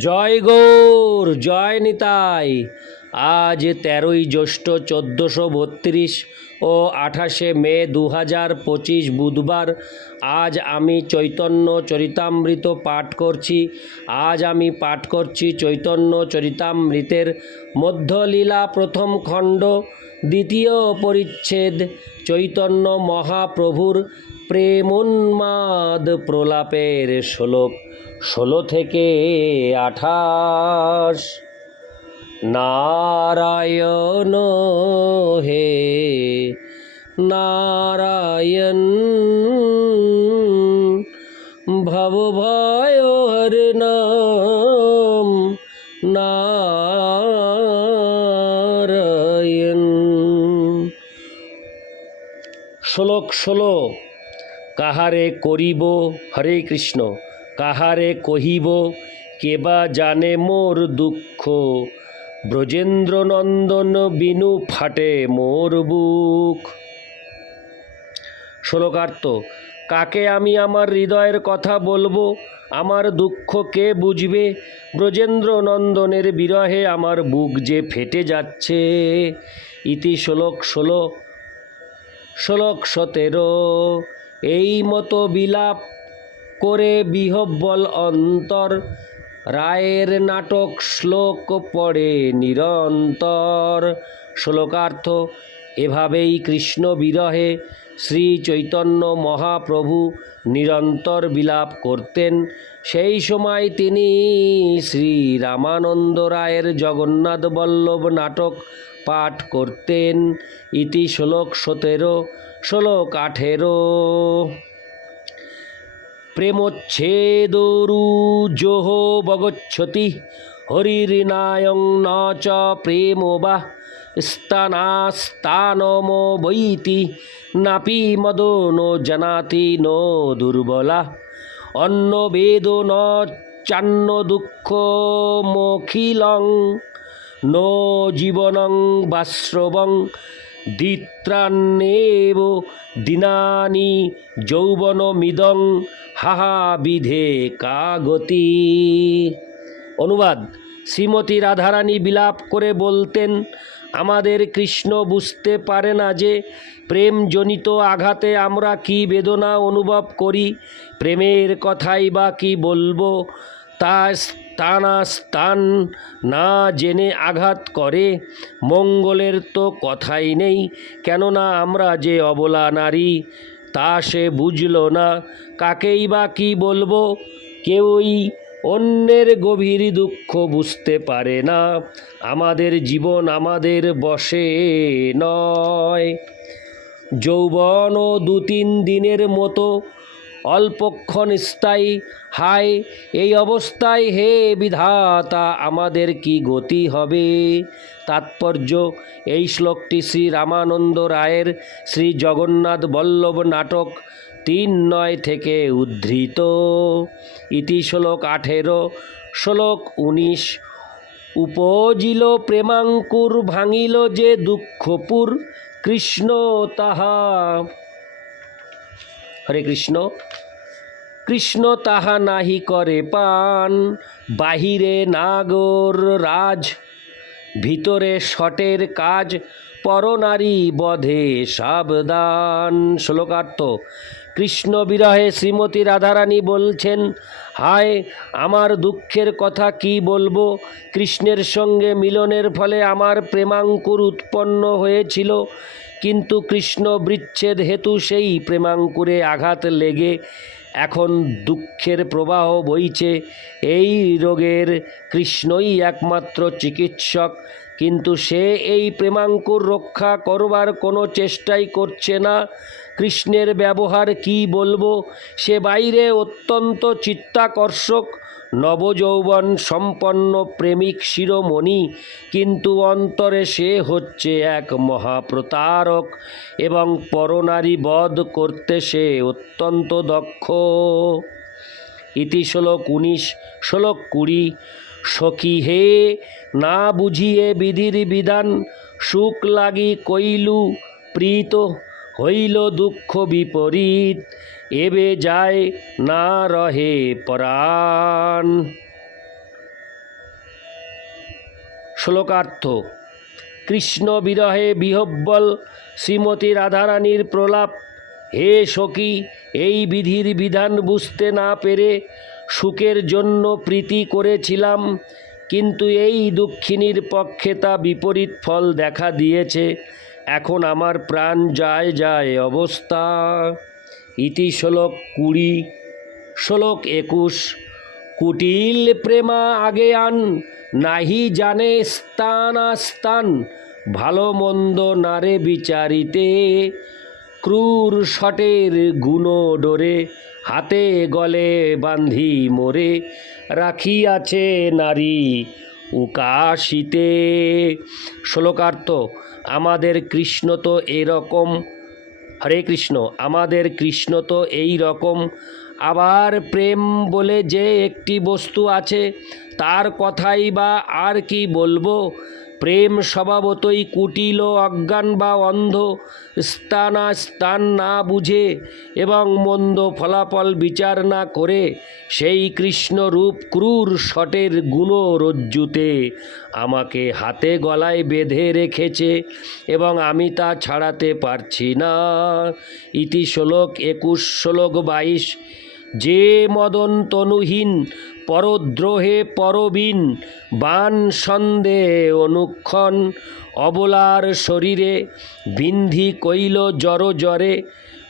জয় গৌর, জয় নিতাই। আজ তেরোই জ্যৈষ্ঠ চোদ্দোশো বত্রিশ ও আঠাশে মে দু হাজার পঁচিশ বুধবার আজ আমি চৈতন্য চরিতামৃত পাঠ করছি। আজ আমি পাঠ করছি চৈতন্য চরিতামৃতের মধ্যলীলা প্রথম খণ্ড, দ্বিতীয় পরিচ্ছেদ, চৈতন্য মহাপ্রভুর প্রেমোন্মাদ প্রলাপের শ্লোক ষোলো থেকে আঠাশ। নারায়ণ হে, নারায়ণ, ভব ভয় হর নাম নারায়ণ। শ্লোক ষোলো। কাহারে করিব হরে কৃষ্ণ, কাহারে কহিব, কেবা জানে মোর দুঃখ? ব্রজেন্দ্র নন্দন বিনু ফাটে মোর বুক। শ্লোকার্থ, কাকে আমি আমার হৃদয়ের কথা বলব? আমার দুঃখ কে বুঝবে? ব্রজেন্দ্র নন্দনের বিরহে আমার বুক যে ফেটে যাচ্ছে। ইতি শ্লোক ষোলো, শ্লোক সতেরো। এই মতো বিলাপ করে বিহব্বল অন্তর। রায়ের নাটক শ্লোক পড়ে নিরন্তর। শ্লোকার্থ, এভাবেই কৃষ্ণ বিরহে শ্রী চৈতন্য মহাপ্রভু নিরন্তর বিলাপ করতেন। সেই সময় তিনি শ্রী রামানন্দ রায়ের জগন্নাথ বল্লভ নাটক পাঠ করতেন। ইতি শ্লোক সতেরো শ্লোক আঠেরো প্রেমচ্ছেদরুজোহ বগচ্ছতি হরিরিনায়ং ন প্রেম বা স্তানাস্তানমো বৈতি, নাপি মদো নো জানাতি নো দুর্বলা। অন্ন বেদ ন চান্ন দুঃখ মখিলং, নো জীবনং বাশ্রবং দিত্রান্নেব দিনানি যৌবনমিদং হাহা বিধে কাগতি। অনুবাদ, শ্রীমতী রাধারানী বিলাপ করে বলতেন, আমাদের কৃষ্ণ বুঝতে পারে না যে প্রেমজনিত আঘাতে আমরা কি বেদনা অনুভব করি, প্রেমের কথাই বা কি বলব, তা স্থানাস্থান না জেনে আঘাত করে, মঙ্গলের তো কথাই নেই, কেননা আমরা যে অবলা নারী, তা সে বুঝল না, কাকেই বা কি বলব, কেউই অন্যের গভীর দুঃখ বুঝতে পারে না, আমাদের জীবন আমাদের বশে নয়। যৌবন ও দু তিন দিনের মতো অল্পক্ষণ স্থায়ী হায়, এই অবস্থায় হে বিধাতা, আমাদের কি গতি হবে? তাৎপর্য, এই শ্লোকটি শ্রী রামানন্দ রায়ের শ্রী জগন্নাথ বল্লভ নাটক তিন নয় থেকে উদ্ধৃত। ইতি শ্লোক আঠেরো, শ্লোক উনিশ। উপজিল প্রেমাঙ্কুর ভাঙিল যে দুঃখপুর, কৃষ্ণ তাহা হরে কৃষ্ণ। কৃষ্ণ তাহা নাহি করে পান, বাহিরে নাগর রাজ। ভিতরে শটের কাজ, পরনারী বধে সাবধান। শ্লোকার্থ, কৃষ্ণ বিরহে শ্রীমতী রাধারানী বলছেন, হায়, আমার দুঃখের কথা কি বলব? কৃষ্ণের সঙ্গে মিলনের ফলে আমার প্রেমাঙ্কুর উৎপন্ন হয়েছিল। কিন্তু কৃষ্ণ বৃচ্ছেদ হেতু সেই প্রেমাঙ্কুরে আঘাত লেগে এখন দুঃখের প্রবাহ বইছে। এই রোগের কৃষ্ণই একমাত্র চিকিৎসক, কিন্তু সে এই প্রেমাঙ্কুর রক্ষা করবার কোনো চেষ্টাই করছে না। কৃষ্ণের ব্যবহার কি বলব? সে বাইরে অত্যন্ত চিত্তাকর্ষক নবযৌবন সম্পন্ন প্রেমিক শিরোমণি, কিন্তু অন্তরে সে হচ্ছে এক মহাপ্রতারক এবং পরনারী বধ করতে সে অত্যন্ত দক্ষ। ইতি শ্লোক উনিশ, শ্লোক কুড়ি, সখী হে, না বুঝিয়ে বিধির বিধান, সুখ লাগি কইলু প্রীত। হইল দুঃখ বিপরীত, এবে যায় না রহে পরাণ। শ্লোকার্থ, কৃষ্ণ বিরহে বিহব্বল শ্রীমতী রাধারানীর প্রলাপ, হে সখী, এই বিধির বিধান বুঝতে না পেরে সুখের জন্য প্রীতি করেছিলাম, কিন্তু এই দুঃখিনীর পক্ষে তা বিপরীত ফল দেখা দিয়েছে। এখন আমার প্রাণ যায় যায় অবস্থা। ইতি শ্লোক কুড়ি, শ্লোক একুশ। কুটিল প্রেমা আগে আন, নাহি জানে স্থানাস্থান ভালো মন্দ নারে বিচারিতে। ক্রূর শটের গুণ ডোরে, হাতে গলে বান্ধি মোরে, রাখিয়াছে নারী উকাশিতে। শ্লোকার্থ আমাদের কৃষ্ণ তো এরকম, হরে কৃষ্ণ, আমাদের কৃষ্ণ তো এই রকম। আবার প্রেম বলে যে একটি বস্তু আছে তার কথাই বা আর কি বলব? প্রেম স্বভাবতই কুটিল, অজ্ঞান বা অন্ধ স্থানা স্থান না বুঝে এবং মন্দ ফলাফল বিচার না করে সেই কৃষ্ণরূপ ক্রূর শটের গুণ রজ্জুতে আমাকে হাতে গলায় বেঁধে রেখেছে এবং আমি তা ছাড়াতে পারছি না। ইতি শ্লোক একুশ, শ্লোক বাইশ, যে মদন তনুহীন পরদ্রোহে পরবিন বান সন্দে অনুক্ষণ, অবলার শরীরে বিন্ধি কইল জর জরে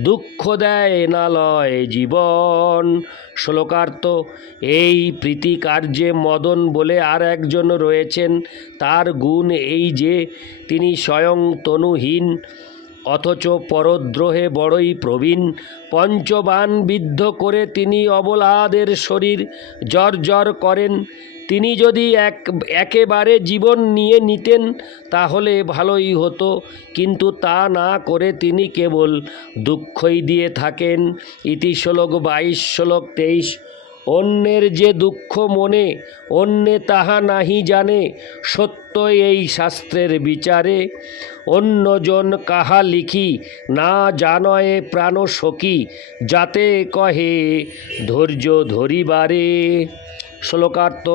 দুঃখ দেয় না লয় জীবন। শ্লোকার্থ, এই প্রীতি কার্যে মদন বলে আর একজন রয়েছেন, তার গুণ এই যে, তিনি স্বয়ং তনুহীন। অথচ পরদ্রোহে বড়ই প্রবীণ। পঞ্চবান বিদ্ধ করে তিনি অবলাদের শরীর জর্জর করেন। তিনি যদি এক, একেবারে জীবন নিয়ে নিতেন, তাহলে ভালোই হতো। কিন্তু তা না করে তিনি কেবল দুঃখই দিয়ে থাকেন। ইতি শ্লোক বাইশ, শ্লোক তেইশ। অন্যের যে দুঃখ মনে, অন্যে তাহা নাহি জানে সত্য এই শাস্ত্রের বিচারে। অন্যজন কাহা লিখি, না জানয়ে প্রাণ সখী যাতে কহে, ধৈর্য ধরিবারে। শ্লোকার্থ,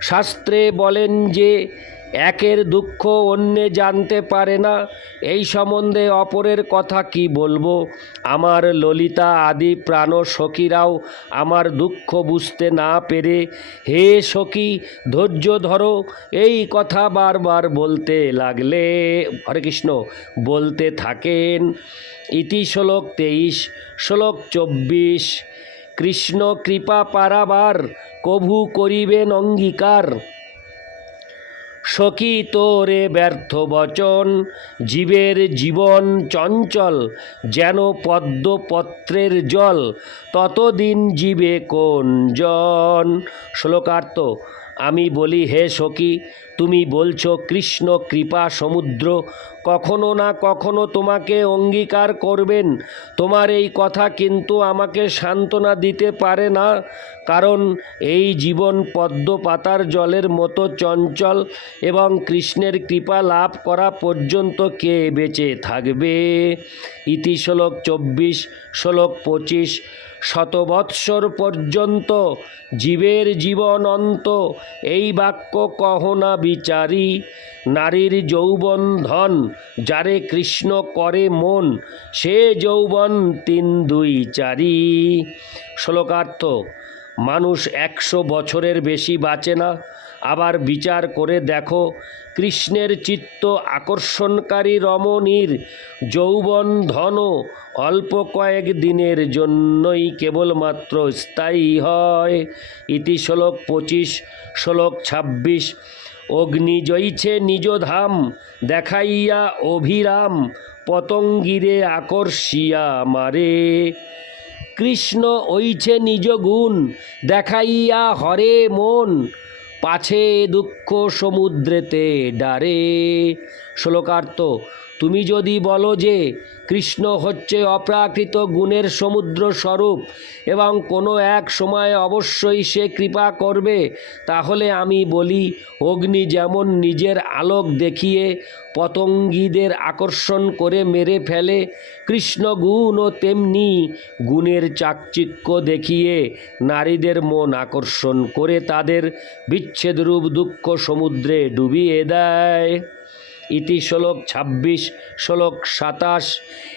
শাস্ত্রে বলেন যে একের দুঃখ অন্যে জানতে পারে না। এই সম্বন্ধে অপরের কথা কি বলব? আমার ললিতা আদি প্রাণ সখীরাও আমার দুঃখ বুঝতে না পেরে, হে সখী, ধৈর্য ধরো। এই কথা বারবার বলতে লাগলে, হরে কৃষ্ণ, বলতে থাকেন। ইতি শ্লোক তেইশ, শ্লোক চব্বিশ, কৃষ্ণ কৃপা পারাবার, কভু করিবেন অঙ্গীকার। সখী তোরে ব্যর্থ বচন, জীবের জীবন চঞ্চল, যেন পদ্মপত্রের জল, ততদিন জীবে কোন জন? শ্লোকার্থ আমি বলি, হে সখী, তুমি বলছো কৃষ্ণ কৃপা সমুদ্র, কখনো না কখনো তোমাকে অঙ্গীকার করবেন। তোমার এই কথা কিন্তু আমাকে সান্ত্বনা দিতে পারে না, কারণ এই জীবন পদ্ম পাতার জলের মতো চঞ্চল এবং কৃষ্ণের কৃপা লাভ করা পর্যন্ত কে বেঁচে থাকবে? ইতি শ্লোক চব্বিশ, শ্লোক পঁচিশ শতবৎসর পর্যন্ত জীবের জীবন অন্ত, এই বাক্য কহনা বিচারী। নারীর যৌবন ধন, যারে কৃষ্ণ করে মন, সে যৌবন তিন দুই চারি। শ্লোকার্থ, মানুষ একশো বছরের বেশি বাঁচে না আবার বিচার করে দেখো, কৃষ্ণের চিত্ত আকর্ষণকারী রমণীর যৌবন ধন অল্প কয়েক দিনের জন্যই কেবলমাত্র স্থায়ী হয়। ইতি শ্লোক পঁচিশ, শ্লোক ছাব্বিশ, অগ্নি জয়ছে নিজ ধাম, দেখাইয়া অভিরাম, পতঙ্গিরে আকর্ষিয়া মারে। কৃষ্ণ ওইছে নিজ গুণ, দেখাইয়া হরে মন পাছে দুঃখ সমুদ্রেতে ডারে। শ্লোকার্থ তুমি যদি বলো যে কৃষ্ণ হচ্ছে অপ্রাকৃত গুণের সমুদ্র স্বরূপ এবং কোনো এক সময় অবশ্যই সে কৃপা করবে, তাহলে আমি বলি, অগ্নি যেমন নিজের আলোক দেখিয়ে পতঙ্গীদের আকর্ষণ করে মেরে ফেলে, কৃষ্ণ গুণও তেমনি গুণের চাকচিক্য দেখিয়ে নারীদের মন আকর্ষণ করে তাদের বিচ্ছেদরূপ দুঃখ সমুদ্রে ডুবিয়ে দেয়। ইতি শ্লোক ছাব্বিশ শ্লোক সাতাশ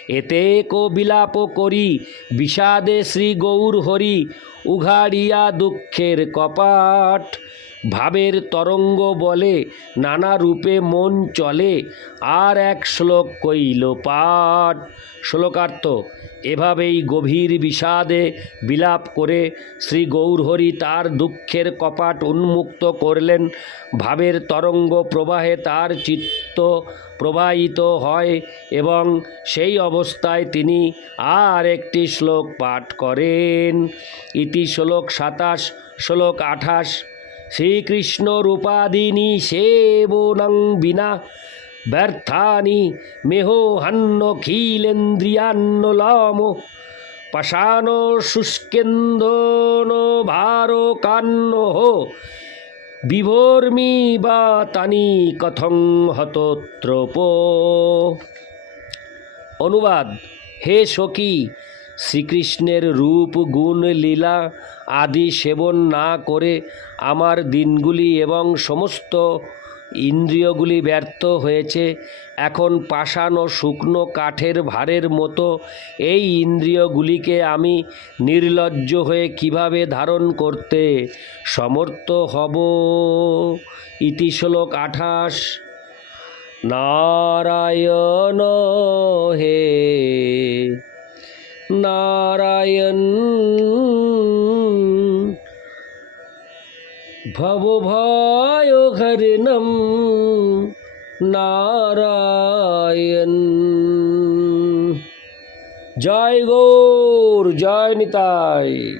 এতে কো বিলাপ করি বিষাদে শ্রী গৌর হরি উঘাড়িয়া দুঃখের কপাট। ভাবের তরঙ্গ বলে নানা রূপে মন চলে, আর এক শ্লোক কইল পাঠ। শ্লোকার্থ, এভাবেই গভীর বিষাদে বিলাপ করে শ্রী গৌরহরি তার দুঃখের কপাট উন্মুক্ত করলেন। ভাবের তরঙ্গ প্রবাহে তার চিত্ত প্রবাহিত হয় এবং সেই অবস্থায় তিনি আর একটি শ্লোক পাঠ করেন। ইতি শ্লোক সাতাশ, শ্লোক আঠাশ, শ্রীকৃষ্ণ রূপাদিনী সেবনং বিনা ব্যর্থানি মেহ হান্ন খিলেন্দ্রিয়ান্ন লম পাষাণ শুষ্কেন্দন ভার কান্ন হো বিভর্মি বা তানি কথং হতত্রপ। অনুবাদ, হে সখী, শ্রীকৃষ্ণের রূপ, গুণ, লীলা আদি সেবন না করে আমার দিনগুলি এবং সমস্ত ইন্দ্রিয়গুলি ব্যর্থ হয়েছে। এখন পাষাণ ও শুকনো কাঠের ভারের মতো এই ইন্দ্রিয়গুলিকে আমি নির্লজ্জ হয়ে কীভাবে ধারণ করতে সমর্থ হব? ইতি শ্লোক আঠাশ। নারায়ণ হে, নারায়ণ ভবভয় হরিণম নারায়ণ। জয় গৌর জয় নিতাই।